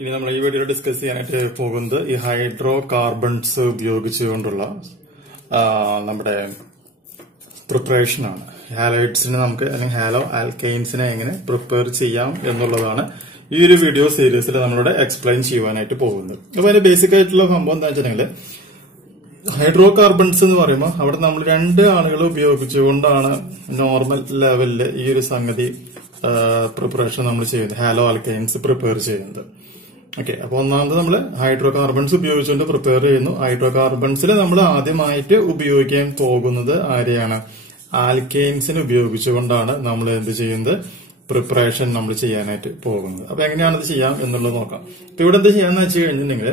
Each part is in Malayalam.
ഇനി നമ്മൾ ഈ വീഡിയോ ഡിസ്കസ് ചെയ്യാനായിട്ട് പോകുന്നത് ഈ ഹൈഡ്രോ കാർബൺസ് ഉപയോഗിച്ചുകൊണ്ടുള്ള നമ്മുടെ പ്രിപ്പറേഷൻ ആണ്. ഹാലൈഡ്സിനെ നമുക്ക് അല്ലെങ്കിൽ ഹാലോ ആൽക്കൈൻസിനെ എങ്ങനെ പ്രിപ്പയർ ചെയ്യാം എന്നുള്ളതാണ് ഈ ഒരു വീഡിയോ സീരീസിൽ നമ്മളിവിടെ എക്സ്പ്ലെയിൻ ചെയ്യുവാനായിട്ട് പോകുന്നത്. അപ്പൊ അതിന്റെ ബേസിക് ആയിട്ടുള്ള സംഭവം എന്താ വെച്ചിട്ടുണ്ടെങ്കിൽ ഹൈഡ്രോ കാർബൺസ് എന്ന് പറയുമ്പോൾ അവിടെ നമ്മൾ രണ്ട് ആളുകൾ ഉപയോഗിച്ചുകൊണ്ടാണ് നോർമൽ ലെവലില് ഈ ഒരു സംഗതി പ്രിപ്പറേഷൻ നമ്മൾ ചെയ്യുന്നത്, ഹാലോ ആൽക്കൈൻസ് പ്രിപ്പയർ ചെയ്യുന്നത്. ഓക്കെ, അപ്പൊ ഒന്നാമത് നമ്മൾ ഹൈഡ്രോ കാർബൺസ് ഉപയോഗിച്ചുകൊണ്ട് പ്രിപ്പയർ ചെയ്യുന്നു. ഹൈഡ്രോ കാർബൺസിൽ നമ്മൾ ആദ്യമായിട്ട് ഉപയോഗിക്കാൻ പോകുന്നത് ആരെയാണ്? ആൽക്കൈൻസിന് ഉപയോഗിച്ചുകൊണ്ടാണ് നമ്മൾ എന്ത് ചെയ്യുന്നത്, പ്രിപ്പറേഷൻ നമ്മൾ ചെയ്യാനായിട്ട് പോകുന്നത്. അപ്പൊ എങ്ങനെയാണത് ചെയ്യാം എന്നുള്ളത് നോക്കാം. ഇപ്പൊ ഇവിടെ എന്ത് ചെയ്യാന്ന് വെച്ച് കഴിഞ്ഞിട്ടുണ്ടെങ്കിൽ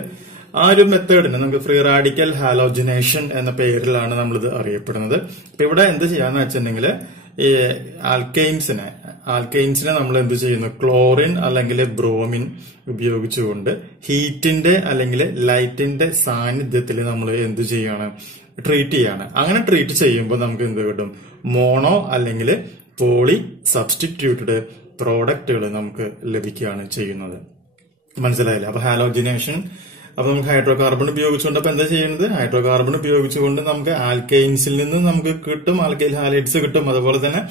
ആ ഒരു മെത്തേഡിന് നമുക്ക് ഫ്രീ റാഡിക്കൽ ഹാലോജിനേഷൻ എന്ന പേരിലാണ് നമ്മളിത് അറിയപ്പെടുന്നത്. ഇപ്പൊ ഇവിടെ എന്ത് ചെയ്യാന്ന് വെച്ചിട്ടുണ്ടെങ്കിൽ ഈ ആൽക്കൈൻസിനെ നമ്മൾ എന്ത് ചെയ്യുന്നു, ക്ലോറിൻ അല്ലെങ്കിൽ ബ്രോമിൻ ഉപയോഗിച്ചുകൊണ്ട് ഹീറ്റിന്റെ അല്ലെങ്കിൽ ലൈറ്റിന്റെ സാന്നിധ്യത്തിൽ നമ്മൾ എന്ത് ചെയ്യാണ്, ട്രീറ്റ് ചെയ്യാണ്. അങ്ങനെ ട്രീറ്റ് ചെയ്യുമ്പോൾ നമുക്ക് എന്ത് കിട്ടും, മോണോ അല്ലെങ്കിൽ പോളി സബ്സ്റ്റിറ്റ്യൂട്ടഡ് പ്രോഡക്റ്റുകൾ നമുക്ക് ലഭിക്കുകയാണ് ചെയ്യുന്നത്. മനസ്സിലായില്ലേ? അപ്പൊ ഹാലോജിനേഷൻ, അപ്പൊ നമുക്ക് ഹൈഡ്രോ കാർബൺ ഉപയോഗിച്ചുകൊണ്ട് അപ്പൊ എന്താ ചെയ്യുന്നത്, ഹൈഡ്രോ കാർബൺ ഉപയോഗിച്ചുകൊണ്ട് നമുക്ക് ആൽക്കൈൻസിൽ നിന്ന് നമുക്ക് കിട്ടും, ആൽക്കൈൽ ഹാലൈഡ്സ് കിട്ടും. അതുപോലെ തന്നെ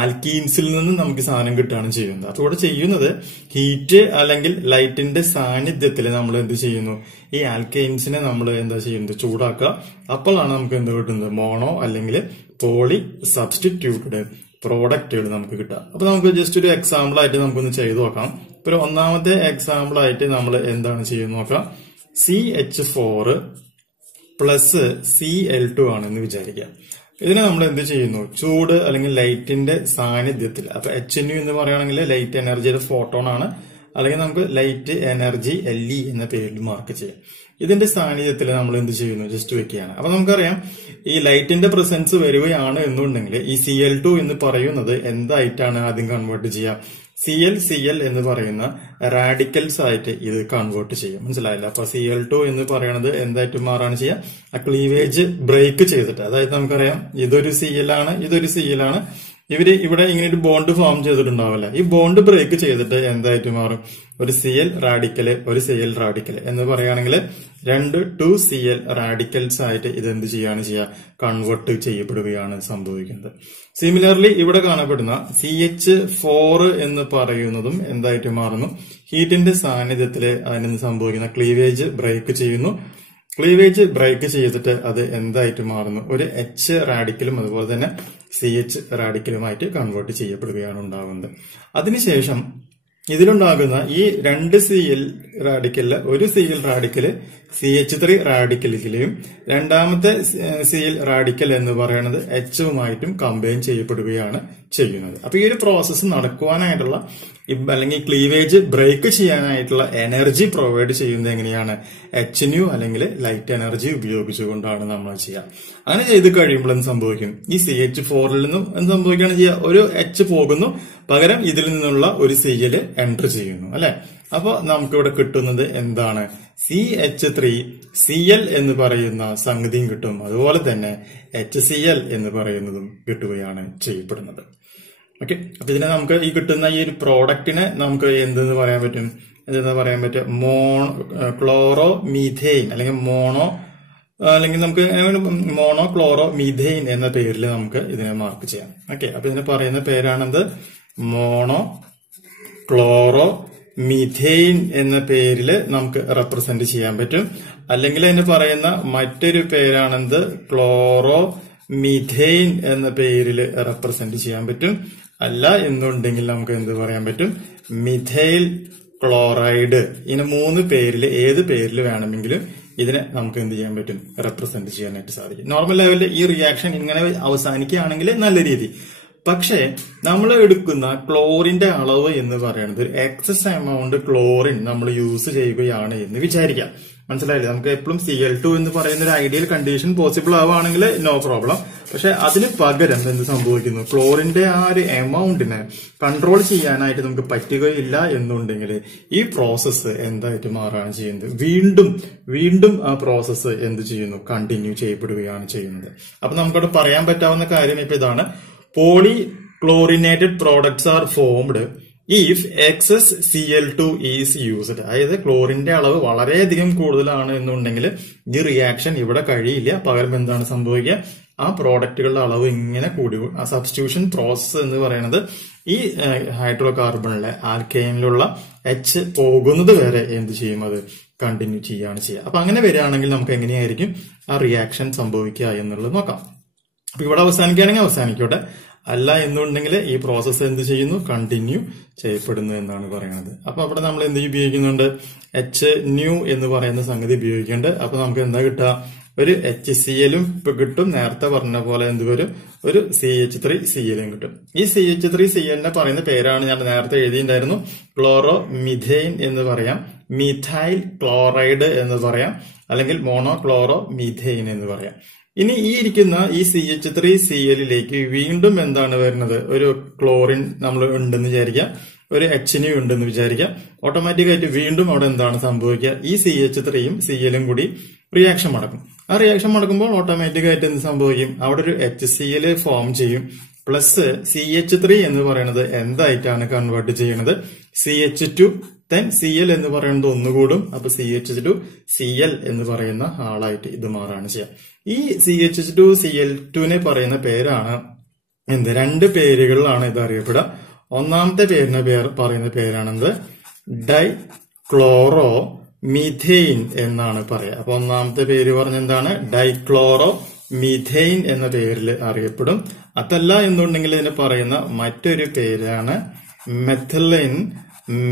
ആൽക്കീൻസിൽ നിന്ന് നമുക്ക് സാധനം കിട്ടുകയാണ് ചെയ്യുന്നത്. അപ്പൊ ഇവിടെ ചെയ്യുന്നത് ഹീറ്റ് അല്ലെങ്കിൽ ലൈറ്റിന്റെ സാന്നിധ്യത്തിൽ നമ്മൾ എന്ത് ചെയ്യുന്നു, ഈ ആൽക്കൈൻസിനെ നമ്മൾ എന്താ ചെയ്യുന്നത്, ചൂടാക്കുക. അപ്പോഴാണ് നമുക്ക് എന്ത് കിട്ടുന്നത്, മോണോ അല്ലെങ്കിൽ പോളി സബ്സ്റ്റിറ്റ്യൂട്ടഡ് പ്രോഡക്റ്റുകൾ നമുക്ക് കിട്ടുക. അപ്പൊ നമുക്ക് ജസ്റ്റ് ഒരു എക്സാമ്പിൾ ആയിട്ട് നമുക്കൊന്ന് ചെയ്തു നോക്കാം. ഇപ്പൊ ഒന്നാമത്തെ എക്സാമ്പിൾ ആയിട്ട് നമ്മൾ എന്താണ് ചെയ്യുന്നത് നോക്കാം. CH4 പ്ലസ് Cl2 ആണെന്ന് വിചാരിക്കാം. ഇതിനെ നമ്മൾ എന്ത് ചെയ്യുന്നു, ചൂട് അല്ലെങ്കിൽ ലൈറ്റിന്റെ സാന്നിധ്യത്തിൽ, അപ്പൊ HNU എന്ന് പറയുകയാണെങ്കിൽ ലൈറ്റ് എനർജിയുടെ ഫോട്ടോൺ ആണ്, അല്ലെങ്കിൽ നമുക്ക് ലൈറ്റ് എനർജി LE എന്ന പേരിൽ മാർക്ക് ചെയ്യാം. ഇതിന്റെ സാന്നിധ്യത്തിൽ നമ്മൾ എന്ത് ചെയ്യുന്നു, ജസ്റ്റ് വെക്കുകയാണ്. അപ്പൊ നമുക്കറിയാം ഈ ലൈറ്റിന്റെ പ്രസൻസ് വരികയാണ് എന്നുണ്ടെങ്കിൽ ഈ Cl2 എന്ന് പറയുന്നത് എന്തായിട്ടാണ് ആദ്യം കൺവേർട്ട് ചെയ്യുക, Cl എന്ന് പറയുന്ന റാഡിക്കൽസ് ആയിട്ട് ഇത് കൺവേർട്ട് ചെയ്യും. മനസ്സിലായില്ല? അപ്പൊ Cl2 എന്ന് പറയുന്നത് എന്തായിട്ട് മാറാണ് ചെയ്യുക, ആ ക്ലീവേജ് ബ്രേക്ക് ചെയ്തിട്ട്, അതായത് നമുക്കറിയാം ഇതൊരു Cl ആണ്, ഇതൊരു Cl ആണ്, ഇവര് ഇവിടെ ഇങ്ങനെ ഒരു ബോണ്ട് ഫോം ചെയ്തിട്ടുണ്ടാവില്ല, ഈ ബോണ്ട് ബ്രേക്ക് ചെയ്തിട്ട് എന്തായിട്ട് മാറും, ഒരു Cl റാഡിക്കല് ഒരു Cl റാഡിക്കല് എന്ന് പറയുകയാണെങ്കിൽ 2 റാഡിക്കൽസ് ആയിട്ട് ഇത് എന്ത് ചെയ്യാണ് ചെയ്യുക, കൺവേർട്ട് ചെയ്യപ്പെടുകയാണ് സംഭവിക്കുന്നത്. സിമിലർലി ഇവിടെ കാണപ്പെടുന്ന CH4 എന്ന് പറയുന്നതും എന്തായിട്ട് മാറുന്നു, ഹീറ്റിന്റെ സാന്നിധ്യത്തിൽ അതിന് സംഭവിക്കുന്ന ക്ലീവേജ് ബ്രേക്ക് ചെയ്യുന്നു. ക്ലീവേജ് ബ്രേക്ക് ചെയ്തിട്ട് അത് എന്തായിട്ട് മാറുന്നു, ഒരു H റാഡിക്കലും അതുപോലെ തന്നെ CH റാഡിക്കലുമായിട്ട് കൺവേർട്ട് ചെയ്യപ്പെടുകയാണ് ഉണ്ടാകുന്നത്. അതിനുശേഷം ഇതിലുണ്ടാകുന്ന ഈ 2 Cl റാഡിക്കലില് ഒരു Cl റാഡിക്കല് CH3 റാഡിക്കലിലെയും രണ്ടാമത്തെ Cl റാഡിക്കൽ എന്ന് പറയുന്നത് Hവുമായിട്ടും കമ്പൈൻ ചെയ്യപ്പെടുകയാണ് ചെയ്യുന്നത്. അപ്പൊ ഈ ഒരു പ്രോസസ്സ് നടക്കുവാനായിട്ടുള്ള അല്ലെങ്കിൽ ക്ലീവേജ് ബ്രേക്ക് ചെയ്യാനായിട്ടുള്ള എനർജി പ്രൊവൈഡ് ചെയ്യുന്നത് എങ്ങനെയാണ്, HNU അല്ലെങ്കിൽ ലൈറ്റ് എനർജി ഉപയോഗിച്ചുകൊണ്ടാണ് നമ്മൾ ചെയ്യുക. അങ്ങനെ ചെയ്ത് കഴിയുമ്പോൾ എന്ത് സംഭവിക്കും, ഈ CH4 നിന്നും എന്ത് സംഭവിക്കുകയാണ് ചെയ്യുക, ഒരു H പോകുന്നു, പകരം ഇതിൽ നിന്നുള്ള ഒരു Cl എൻറ്റർ ചെയ്യുന്നു, അല്ലെ? അപ്പൊ നമുക്കിവിടെ കിട്ടുന്നത് എന്താണ്, CH3Cl എന്ന് പറയുന്ന സംഗതിയും കിട്ടും, അതുപോലെ തന്നെ HCl എന്ന് പറയുന്നതും കിട്ടുകയാണ് ചെയ്യപ്പെടുന്നത്. ഓക്കെ, അപ്പൊ ഇതിനെ നമുക്ക് ഈ കിട്ടുന്ന ഈ ഒരു പ്രോഡക്റ്റിനെ നമുക്ക് എന്തെന്ന് പറയാൻ പറ്റും, ക്ലോറോ മീഥെയിൻ അല്ലെങ്കിൽ നമുക്ക് മോണോ ക്ലോറോ മീഥെയിൻ എന്ന പേരിൽ നമുക്ക് ഇതിനെ മാർക്ക് ചെയ്യാം. ഓക്കെ, അപ്പൊ ഇതിനെ പറയുന്ന പേരാണെന്ത്, മോണോ ക്ലോറോ മീഥെയിൻ എന്ന പേരിൽ നമുക്ക് റെപ്രസെന്റ് ചെയ്യാൻ പറ്റും. അല്ലെങ്കിൽ അതിന് പറയുന്ന മറ്റൊരു പേരാണെന്ത്, ക്ലോറോ മീഥെയിൻ എന്ന പേരിൽ റെപ്രസെന്റ് ചെയ്യാൻ പറ്റും. അല്ല എന്നുണ്ടെങ്കിൽ നമുക്ക് എന്ത് പറയാൻ പറ്റും, മിഥൈൽ ക്ലോറൈഡ്. ഇതിന് 3 പേരിൽ ഏത് പേരിൽ വേണമെങ്കിലും ഇതിനെ നമുക്ക് എന്ത് ചെയ്യാൻ പറ്റും, റെപ്രസെന്റ് ചെയ്യാനായിട്ട് സാധിക്കും. നോർമൽ ലെവലിൽ ഈ റിയാക്ഷൻ ഇങ്ങനെ അവസാനിക്കുകയാണെങ്കിൽ നല്ല രീതി. പക്ഷേ നമ്മൾ എടുക്കുന്ന ക്ലോറിന്റെ അളവ് എന്ന് പറയുന്നത് ഒരു എക്സസ് എമൗണ്ട് ക്ലോറിൻ നമ്മൾ യൂസ് ചെയ്യുകയാണ് എന്ന് വിചാരിക്കാം. മനസ്സിലായില്ലേ? നമുക്ക് എപ്പോഴും Cl2 എന്ന് പറയുന്ന ഒരു ഐഡിയൽ കണ്ടീഷൻ പോസിബിൾ ആവുകയാണെങ്കിൽ നോ പ്രോബ്ലം. പക്ഷെ അതിന് പകരം എന്ത് സംഭവിക്കുന്നു, ക്ലോറിന്റെ ആ ഒരു എമൗണ്ടിനെ കൺട്രോൾ ചെയ്യാനായിട്ട് നമുക്ക് പറ്റുകയില്ല എന്നുണ്ടെങ്കിൽ ഈ പ്രോസസ്സ് എന്തായിട്ട് മാറുകയാണ് ചെയ്യുന്നത്, വീണ്ടും ആ പ്രോസസ്സ് എന്ത് ചെയ്യുന്നു, കണ്ടിന്യൂ ചെയ്യപ്പെടുകയാണ് ചെയ്യുന്നത്. അപ്പൊ നമുക്കവിടെ പറയാൻ പറ്റാവുന്ന കാര്യം ഇപ്പൊ ഇതാണ്, poly chlorinated products are formed if excess Cl2 is used, അതായത് ക്ലോറിന്റെ അളവ് വളരെയധികം കൂടുതലാണ് എന്നുണ്ടെങ്കിൽ ഈ റിയാക്ഷൻ ഇവിടെ കഴിയില്ല. പകരം എന്താണ് സംഭവിക്കുക, ആ പ്രോഡക്റ്റുകളുടെ അളവ് ഇങ്ങനെ കൂടി, ആ സബ്സ്റ്റിറ്റ്യൂഷൻ പ്രോസസ് എന്ന് പറയുന്നത് ഈ ഹൈഡ്രോ കാർബണിലെ ആൽക്കൈനിലുള്ള H പോകുന്നത് വരെ എന്ത് ചെയ്യും, അത് കണ്ടിന്യൂ ചെയ്യാണ് ചെയ്യുക. അപ്പൊ അങ്ങനെ വരികയാണെങ്കിൽ നമുക്ക് എങ്ങനെയായിരിക്കും ആ റിയാക്ഷൻ സംഭവിക്കുക എന്നുള്ളത് നോക്കാം. അപ്പൊ ഇവിടെ അവസാനിക്കുകയാണെങ്കിൽ അവസാനിക്കട്ടെ, അല്ല എന്നുണ്ടെങ്കിൽ ഈ പ്രോസസ്സ് എന്ത് ചെയ്യുന്നു, കണ്ടിന്യൂ ചെയ്യപ്പെടുന്നു എന്നാണ് പറയുന്നത്. അപ്പൊ അവിടെ നമ്മൾ എന്ത് ഉപയോഗിക്കുന്നുണ്ട്, HNu എന്ന് പറയുന്ന സംഗതി ഉപയോഗിക്കുന്നുണ്ട്. അപ്പൊ നമുക്ക് എന്താ കിട്ടുക, ഒരു HCl കിട്ടും. നേരത്തെ പറഞ്ഞ പോലെ എന്ത് വരും, ഒരു CH3Cl കിട്ടും. ഈ CH3Cl പറയുന്ന പേരാണ് ഞാൻ നേരത്തെ എഴുതിയിട്ടുണ്ടായിരുന്നു, ക്ലോറോ മിഥൈൻ എന്ന് പറയാം, മിഥൈൽ ക്ലോറൈഡ് എന്ന് പറയാം, അല്ലെങ്കിൽ മോണോക്ലോറോ മിഥൈൻ എന്ന് പറയാം. ഇനി ഈ ഇരിക്കുന്ന ഈ CH3Clലേക്ക് വീണ്ടും എന്താണ് വരുന്നത്, ഒരു ക്ലോറിൻ നമ്മൾ ഉണ്ടെന്ന് വിചാരിക്കാം, ഒരു HNu ഉണ്ടെന്ന് വിചാരിക്കാം. ഓട്ടോമാറ്റിക്കായിട്ട് വീണ്ടും അവിടെ എന്താണ് സംഭവിക്കുക, ഈ CH3യും Clയും കൂടി റിയാക്ഷൻ നടക്കും. ആ റിയാക്ഷൻ നടക്കുമ്പോൾ ഓട്ടോമാറ്റിക്കായിട്ട് എന്ത് സംഭവിക്കും, അവിടെ ഒരു HCl ഫോം ചെയ്യും. പ്ലസ് CH3 എന്ന് പറയുന്നത് എന്തായിട്ടാണ് കൺവേർട്ട് ചെയ്യുന്നത്, CH2 then Cl എന്ന് പറയുന്നത് ഒന്നുകൂടും. അപ്പൊ CH2Cl എന്ന് പറയുന്ന ആളായിട്ട് ഇത് മാറാണ് ചെയ്യുക. ഈ CH2Cl2 പറയുന്ന പേരാണ് എന്ത്, രണ്ട് പേരുകളിലാണ് ഇത് അറിയപ്പെടുക. ഒന്നാമത്തെ പറയുന്ന പേരാണെന്ത്, ഡൈക്ലോറോ മിഥൈൻ എന്നാണ് പറയുക. അപ്പൊ ഒന്നാമത്തെ പേര് പറഞ്ഞെന്താണ്, ഡൈക്ലോറോ മിഥൈൻ എന്ന പേരിൽ അറിയപ്പെടും. അതല്ല എന്നുണ്ടെങ്കിൽ ഇതിന് പറയുന്ന മറ്റൊരു പേരാണ്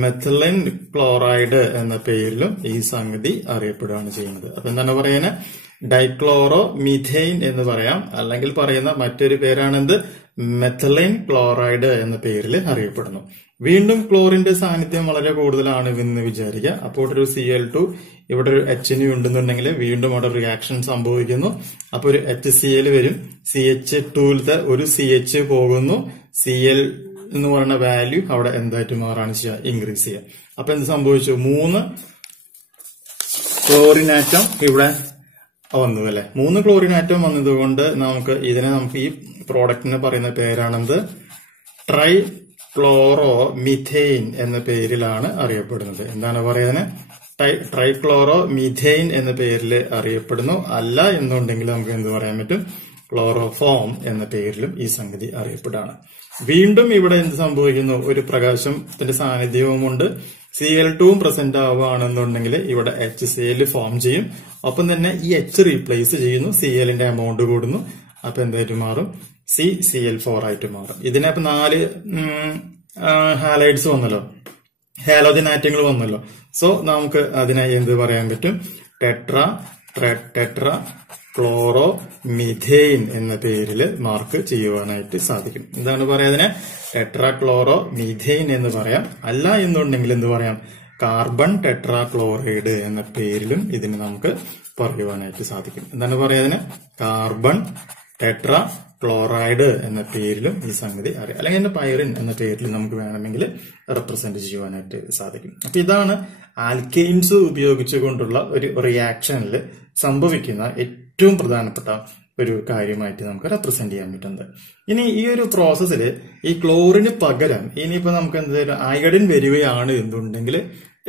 മെഥിലൈൻ ക്ലോറൈഡ് എന്ന പേരിലും ഈ സംഗതി അറിയപ്പെടുകയാണ് ചെയ്യുന്നത്. അപ്പൊ എന്താണ് പറയുന്നത്, ഡൈക്ലോറോ മിഥൈൻ എന്ന് പറയാം, അല്ലെങ്കിൽ പറയുന്ന മറ്റൊരു പേരാണെന്ത്, മെഥിലൈൻ ക്ലോറൈഡ് എന്ന പേരിൽ അറിയപ്പെടുന്നു. വീണ്ടും ക്ലോറിന്റെ സാന്നിധ്യം വളരെ കൂടുതലാണ് എന്ന് വിചാരിക്കുക. അപ്പോൾ ഒരു Cl2 ഇവിടെ ഒരു HNu ഉണ്ടെന്നുണ്ടെങ്കിൽ വീണ്ടും അവിടെ റിയാക്ഷൻ സംഭവിക്കുന്നു. അപ്പൊ ഒരു HCl വരും, CH2 ഒരു CH പോകുന്നു, Cl എന്ന് പറയുന്ന വാല്യൂ അവിടെ എന്തായിട്ട് മാറാണ് ചെയ്യുക, ഇൻക്രീസ് ചെയ്യുക. അപ്പൊ എന്ത് സംഭവിച്ചു, 3 ക്ലോറിൻ ആറ്റം ഇവിടെ വന്നു അല്ലെ. 3 ക്ലോറിൻ ആറ്റം വന്നതുകൊണ്ട് നമുക്ക് ഈ പ്രോഡക്റ്റിനെ പറയുന്ന പേരാണെന്ത്, ട്രൈക്ലോറോ മിഥൈൻ എന്ന പേരിലാണ് അറിയപ്പെടുന്നത്. എന്താണ് പറയുന്നത്, ട്രൈക്ലോറോ മിഥൈൻ എന്ന പേരിൽ അറിയപ്പെടുന്നു. അല്ല എന്നുണ്ടെങ്കിൽ നമുക്ക് എന്ത് പറയാൻ പറ്റും, ക്ലോറോഫോം എന്ന പേരിലും ഈ സംഗതി അറിയപ്പെടാണ്. വീണ്ടും ഇവിടെ എന്ത് സംഭവിക്കുന്നു, ഒരു പ്രകാശത്തിന്റെ സാന്നിധ്യവുമുണ്ട്, Cl2 പ്രസന്റ് ആവുകയാണെന്നുണ്ടെങ്കിൽ ഇവിടെ HCl ഫോം ചെയ്യും. ഒപ്പം തന്നെ ഈ H റീപ്ലേസ് ചെയ്യുന്നു, Clന്റെ എമൗണ്ട് കൂടുന്നു. അപ്പൊ എന്തായിട്ട് മാറും, CCl4 ആയിട്ട് മാറും. ഇതിനപ്പൊ 4 ഹാലൈഡ്സ് വന്നല്ലോ, ഹാലോജൻ ആറ്റങ്ങൾ വന്നല്ലോ. സോ നമുക്ക് അതിനായി എന്ത് പറയാൻ പറ്റും, ടെട്രാ ക്ലോറോ മിഥൈൻ എന്ന പേരിൽ മാർക്ക് ചെയ്യുവാനായിട്ട് സാധിക്കും. എന്താണ് പറയാതിനെ, ടെട്രാക്ലോറോ മിഥൈൻ എന്ന് പറയാം. അല്ല എന്നുണ്ടെങ്കിൽ എന്ത് പറയാം, കാർബൺ ടെട്രാക്ലോറൈഡ് എന്ന പേരിലും ഇതിന് നമുക്ക് പറയുവാനായിട്ട് സാധിക്കും. എന്താണ് പറയാതിന്, കാർബൺ ടെട്രാക്ലോറൈഡ് എന്ന പേരിലും ഈ സംഗതി അറിയാം, അല്ലെങ്കിൽ പൈറിൻ എന്ന പേരിൽ നമുക്ക് വേണമെങ്കിൽ റെപ്രസെന്റ് ചെയ്യുവാനായിട്ട് സാധിക്കും. അപ്പൊ ഇതാണ് ആൽക്കെയിൻസ് ഉപയോഗിച്ചുകൊണ്ടുള്ള ഒരു റിയാക്ഷനിൽ സംഭവിക്കുന്ന ഏറ്റവും പ്രധാനപ്പെട്ട ഒരു കാര്യമായിട്ട് നമുക്ക് റെപ്രസെന്റ് ചെയ്യാൻ പറ്റുന്നത്. ഇനി ഈ ഒരു പ്രോസസ്സിൽ ഈ ക്ലോറിന് പകരം ഇനിയിപ്പോ നമുക്ക് എന്തെങ്കിലും അയഡിൻ വരികയാണ് എന്നുണ്ടെങ്കിൽ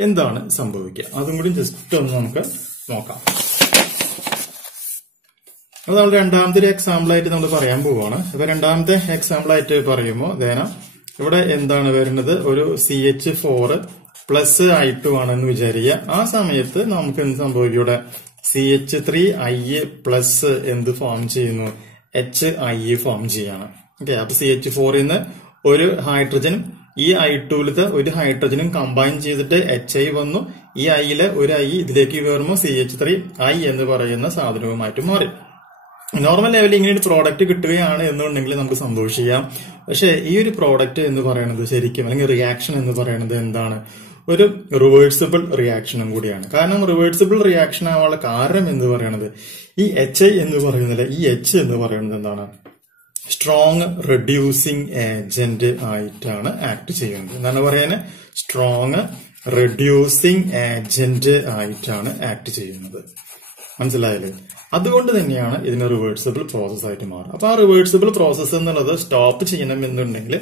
എന്താണ് സംഭവിക്കുക, അതും കൂടി ജസ്റ്റ് ഒന്ന് നമുക്ക് നോക്കാം. അത് നമ്മൾ രണ്ടാമത്തെ ഒരു എക്സാമ്പിൾ ആയിട്ട് നമ്മൾ പറയാൻ പോവുകയാണ്. അപ്പൊ രണ്ടാമത്തെ എക്സാമ്പിൾ ആയിട്ട് പറയുമ്പോൾ ഇവിടെ എന്താണ് വരുന്നത്, ഒരു CH4 പ്ലസ് I2 ആണെന്ന് വിചാരിക്കുക. ആ സമയത്ത് നമുക്ക് എന്ത് സംഭവിക്കും, ഇവിടെ CH3I പ്ലസ് എന്ത് ഫോം ചെയ്യുന്നു, HI ഫോം ചെയ്യാണ്. ഓക്കെ, അപ്പൊ CH4ന്ന് ഒരു ഹൈഡ്രജനും ഈ I2ലത്തെ ഒരു ഹൈഡ്രജനും കമ്പൈൻ ചെയ്തിട്ട് HI വന്നു. ഈ ഐയിലെ ഒരു I ഇതിലേക്ക് കയറുമ്പോൾ CH3I എന്ന് പറയുന്ന സാധനവുമായിട്ട് മാറി. നോർമൽ ലെവലിൽ ഇങ്ങനെ ഒരു പ്രോഡക്റ്റ് കിട്ടുകയാണ് എന്നുണ്ടെങ്കിൽ നമുക്ക് സന്തോഷിക്കാം. പക്ഷെ ഈ ഒരു പ്രോഡക്റ്റ് എന്ന് പറയുന്നത് ശരിക്കും, അല്ലെങ്കിൽ റിയാക്ഷൻ എന്ന് പറയുന്നത് എന്താണ്, ഒരു റിവേഴ്സിബിൾ റിയാക്ഷനും കൂടിയാണ്. കാരണം റിവേഴ്സിബിൾ റിയാക്ഷൻ ആവാനുള്ള കാരണം എന്ന് പറയുന്നത് ഈ HI എന്ന് പറയുന്നില്ല, ഈ H എന്ന് പറയുന്നത് എന്താണ്, സ്ട്രോങ് റെഡ്യൂസിങ് ഏജന്റ് ആയിട്ടാണ് ആക്ട് ചെയ്യുന്നത്. എന്താണ് പറയുന്നത്, സ്ട്രോങ് റെഡ്യൂസിങ് ഏജന്റ് ആയിട്ടാണ് ആക്ട് ചെയ്യുന്നത്. മനസ്സിലായില്ലേ? അതുകൊണ്ട് തന്നെയാണ് ഇതിന് റിവേഴ്സിബിൾ പ്രോസസ് ആയിട്ട് മാറുക. അപ്പൊ ആ റിവേഴ്സിബിൾ പ്രോസസ് എന്നുള്ളത് സ്റ്റോപ്പ് ചെയ്യണമെന്നുണ്ടെങ്കിൽ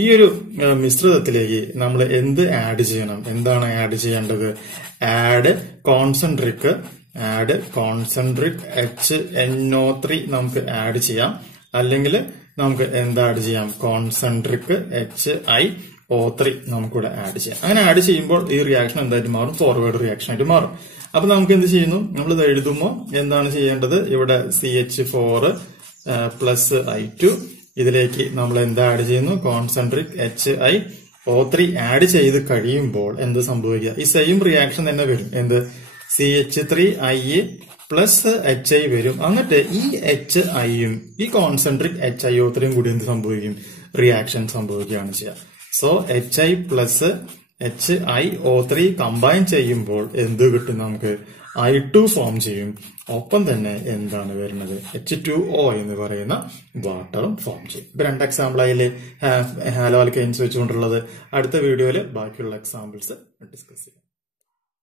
ഈ ഒരു മിശ്രിതത്തിലേക്ക് നമ്മൾ എന്ത് ആഡ് ചെയ്യണം? എന്താണ് ആഡ് ചെയ്യേണ്ടത്? ആഡ് കോൺസെൻട്രിക് HNO3 നമുക്ക് ആഡ് ചെയ്യാം. അല്ലെങ്കിൽ നമുക്ക് എന്താ ആഡ് ചെയ്യാം? കോൺസെൻട്രിക് HiO3 നമുക്കിവിടെ ആഡ് ചെയ്യാം. അങ്ങനെ ആഡ് ചെയ്യുമ്പോൾ ഈ റിയാക്ഷൻ എന്തായിട്ട് മാറും? ഫോർവേഡ് റിയാക്ഷൻ ആയിട്ട് മാറും. അപ്പൊ നമുക്ക് എന്ത് ചെയ്യുന്നു? നമ്മൾ ഇത് എഴുതുമ്പോൾ എന്താണ് ചെയ്യേണ്ടത്? ഇവിടെ CH4 പ്ലസ് I2 ഇതിലേക്ക് നമ്മൾ എന്താ ആഡ് ചെയ്യുന്നു? കോൺസെൻട്രിക് HiO3 ആഡ് ചെയ്ത് കഴിയുമ്പോൾ എന്ത് സംഭവിക്കുക? ഈ സെയിം റിയാക്ഷൻ തന്നെ വരും. എന്ത്? CH3I പ്ലസ് HI വരും. എന്നിട്ട് ഈ HIയും ഈ കോൺസെൻട്രിക് HiO3യും കൂടി എന്ത് സംഭവിക്കും? റിയാക്ഷൻ സംഭവിക്കുകയാണ് ചെയ്യുക. So HI plus HiO3 combine ചെയ്യുമ്പോൾ എന്ത് കിട്ടും? നമുക്ക് I2 ഫോം ചെയ്യും. ഒപ്പം തന്നെ എന്താണ് വരുന്നത്? H2O എന്ന് പറയുന്ന വാട്ടറും ഫോം ചെയ്യും. ഇപ്പൊ 2 എക്സാമ്പിൾ ആയില്ലേ ഹാലോ ആൽക്കൈൻസ് വെച്ചുകൊണ്ടുള്ളത്. അടുത്ത വീഡിയോയിൽ ബാക്കിയുള്ള എക്സാമ്പിൾസ് ഡിസ്കസ് ചെയ്യാം.